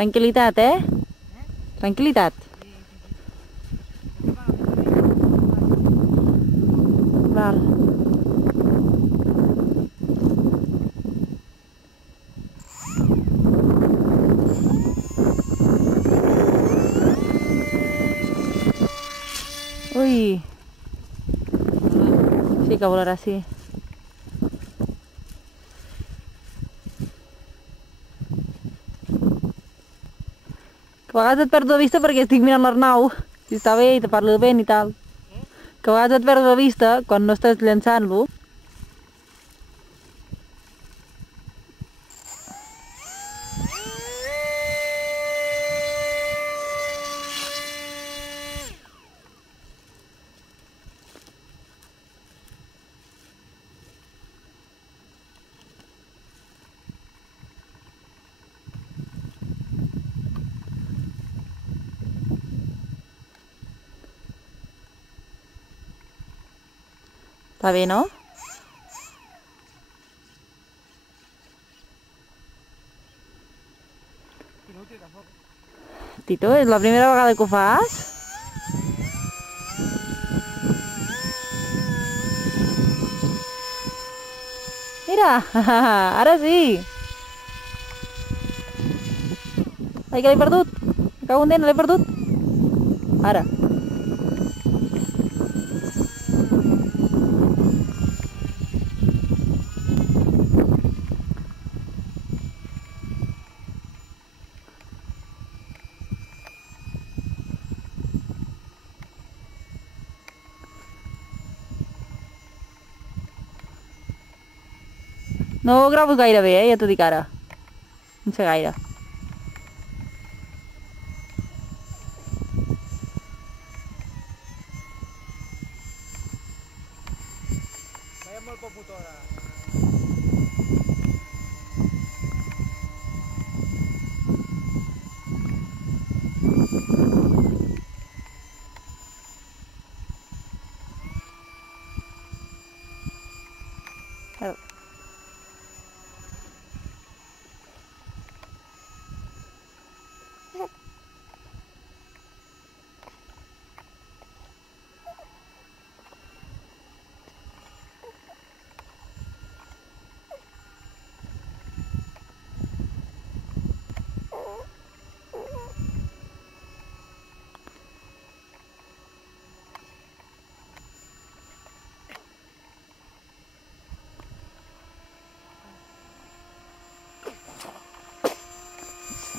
Tranquil·litat, eh? Tranquil·litat. Val. Ui. Sí que volarà, sí. Que a vegades et perdo de vista perquè estic mirant l'Arnau, si està bé i te parlo de vent i tal. Que a vegades et perdo de vista quan no estàs llançant-lo. Està bé, no? Tito, és la primera vegada que ho fas? Mira, ara sí! Ai, que l'he perdut! Me cago en dent, l'he perdut! Ara. No ho gravo gaire bé, ja t'ho dic ara. No sé gaire. Veiem molt poc motora.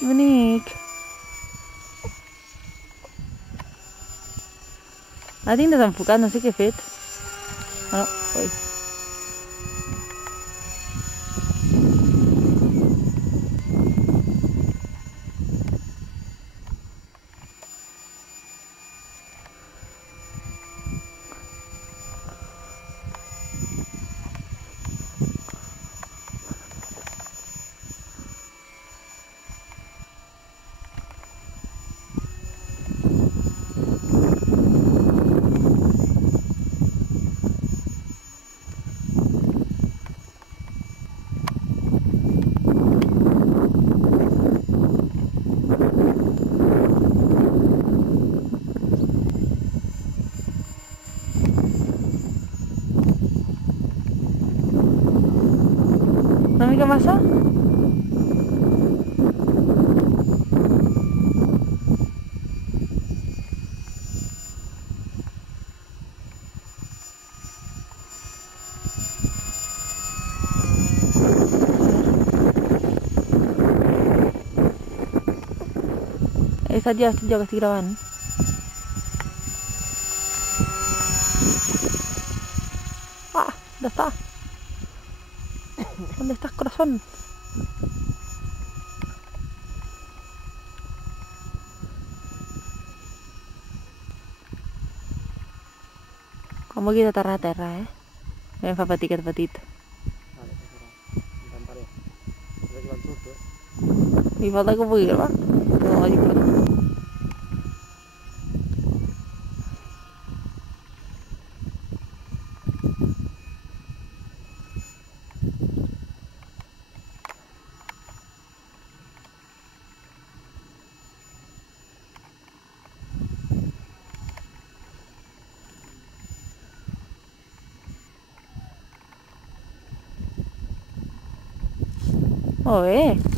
Bonic. Ara tinc desenfocat, no sé què he fet. Ah, no, ui. Una mica massa? He estat jo que estic gravant. Ah, ¿dónde está? ¿Dónde estás, corazón? Com vulgui d'aterrar a terra, eh? Ja em fa patir aquest petit. Vale, intentaré. No sé si me'n surto, I falta que ho pugui gravar. No ho dic, però... Molt bé.